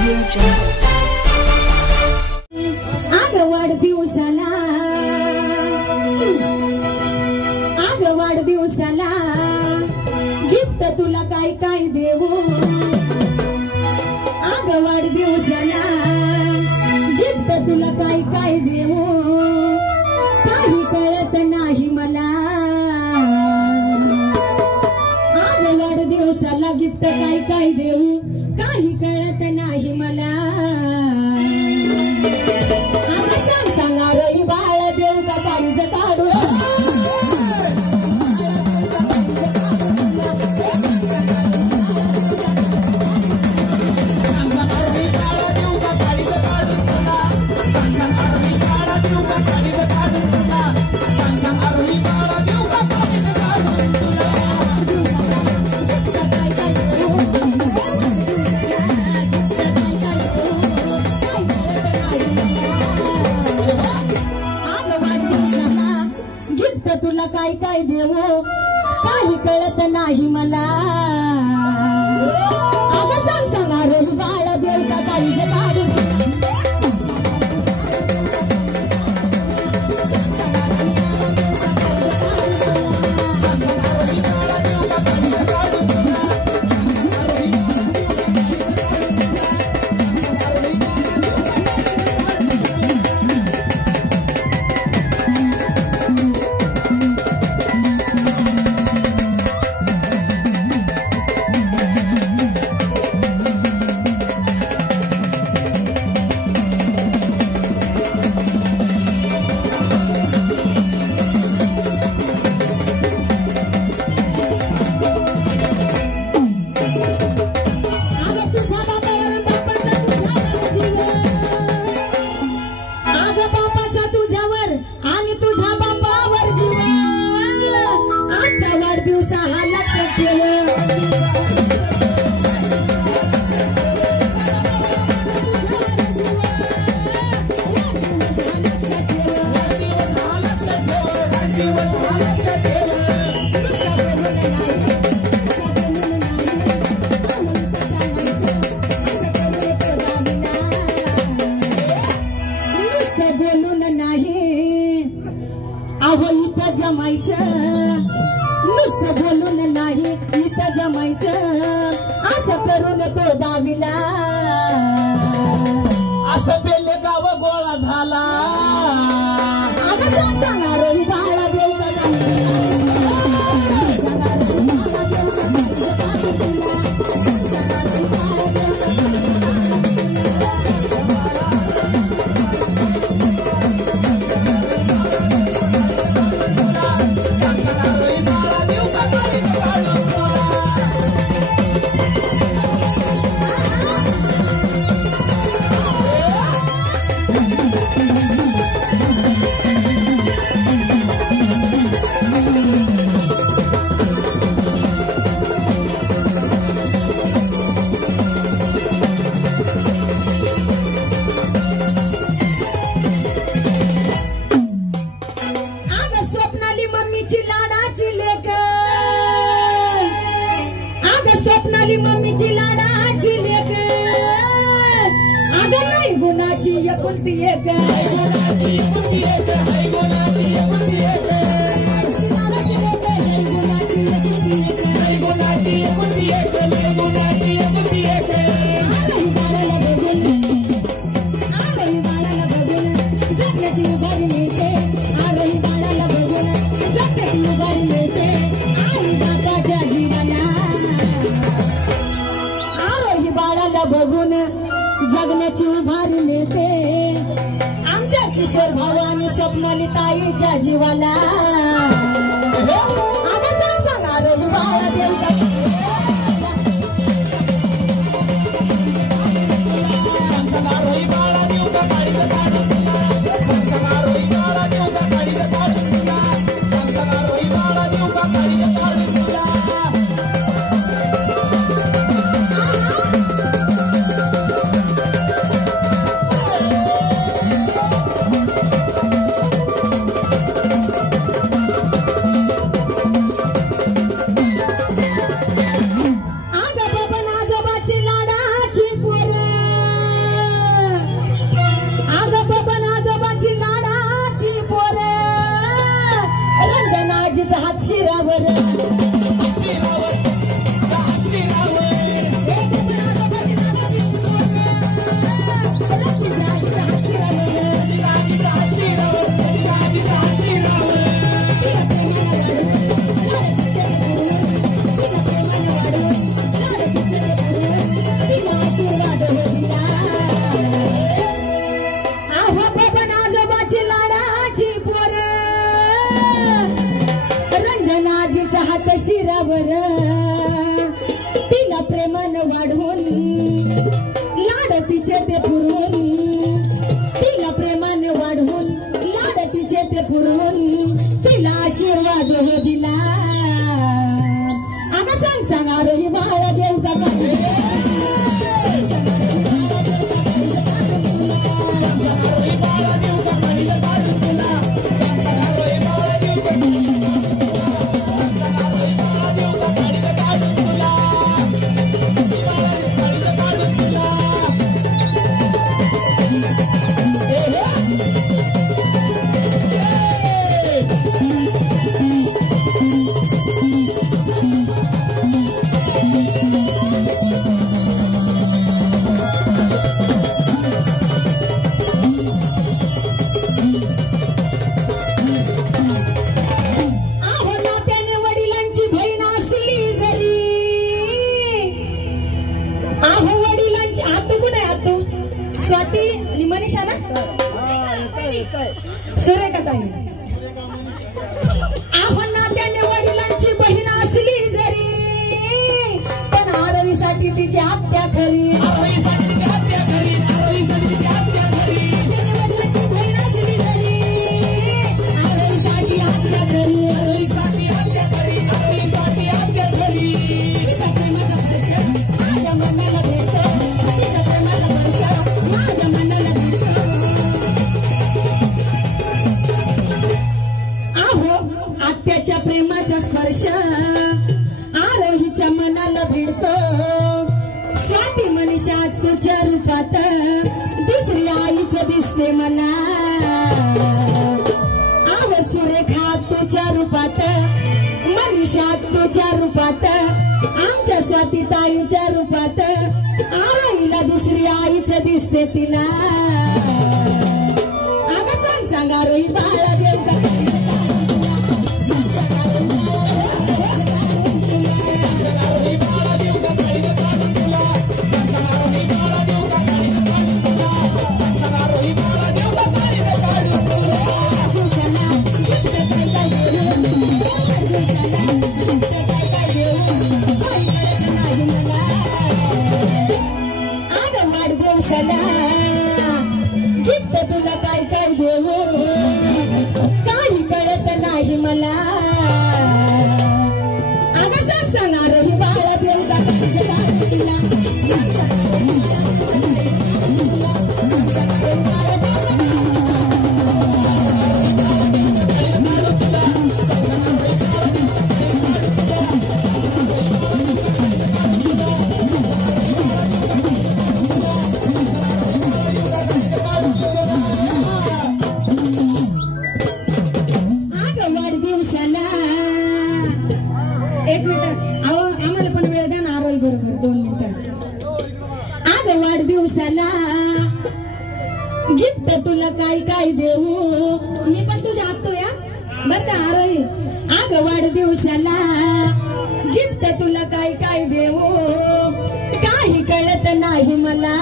Audio Jungle. आग वाढदिवसाला gift तुला काय काय देऊ आग वाढदिवसाला गिफ्ट तुला काय काय देऊ काही कळत नाही मला आग वाढदिवसाला गिफ्ट काय काय देऊ काही कळत नाही मला तुला काय काय देऊ काही कळत नाही मला अगं सांग सांगा बाळ देव का काळीच काढू अहो इथं जमायचं नुसतं बोलून नाही इथं जमायचं असं करून तो दाविला असं बेले गाव गोळा झाला अगं सांगा रोही बाळा देव स्वप्नाली मम्मीची लाडाची लेक अगं नाही गुणाची एकुलती एक गुणाची एकुलती एक हाय गुणाची एकुलती एक लाडाची लेक हाय गुणाची एकुलती एक हाय गुणाची एकुलती एक हाय गुणाची एकुलती एक आरोही बाळाला बघून जगण्याची उभारी मिळते आरोही बाळाला बघून जगण्याची उभारी मिळते आई बापाच्या जीवाला बाळाला बघून जगण्याची उभारी मिळते आमच्या किशोर भावानी स्वप्नाली ताईच्या जीवाला अगं सांग सांगा रोही बाळा देव का प्रेमानं वाढवून लाड तिचे ते पुरवून तिला प्रेमाने वाढवून लाड तिचे ते पुरवून तिला आशीर्वाद हो दिला आता सांग आरोही बाळ देव का स्वाती आणि मनीषा ना सुरेखाताई आव्हाना त्याने वडिलांची बहीण असली जरी पण आरोहीसाठी तिची हत्या खरी त्याने वडिलांची बहीण असली जरी आरोहीसाठी हत्या खरी तिचा प्रेमाचा स्पर्श माझ्या मनाला भेटतो तिच्या प्रेमाचा स्पर्श माझ्या मनाला भेटतो आहो आत्याच्या प्रेमाचा स्पर्श आरोहीच्या मनाला भिडतो स्वाती मनीषा तुझ्या रूपात दुसरी आईच दिसते मला आहो सुरेखा तुझ्या रूपात मनीषा तुझ्या रूपात आमच्या स्वाती ताईच्या रूपात आरोहीला दुसरी आईच दिसते तिला अगं सांग आरोही बाळा देव का गिफ्ट तुला काय काय देऊ काही कळत नाही मला अगं सांग आरोही बाळा देव का तिला एक मिनिट आम्हाला पण वेळ द्या ना आरोही बरोबर 2 मिनिटं अगं वाढदिवसाला गिफ्ट तुला काय काय देऊ मी पण तुझ्या हातो या बर का आरोही अगं वाढदिवसाला गिफ्ट तुला काय काय देऊ काही कळत नाही मला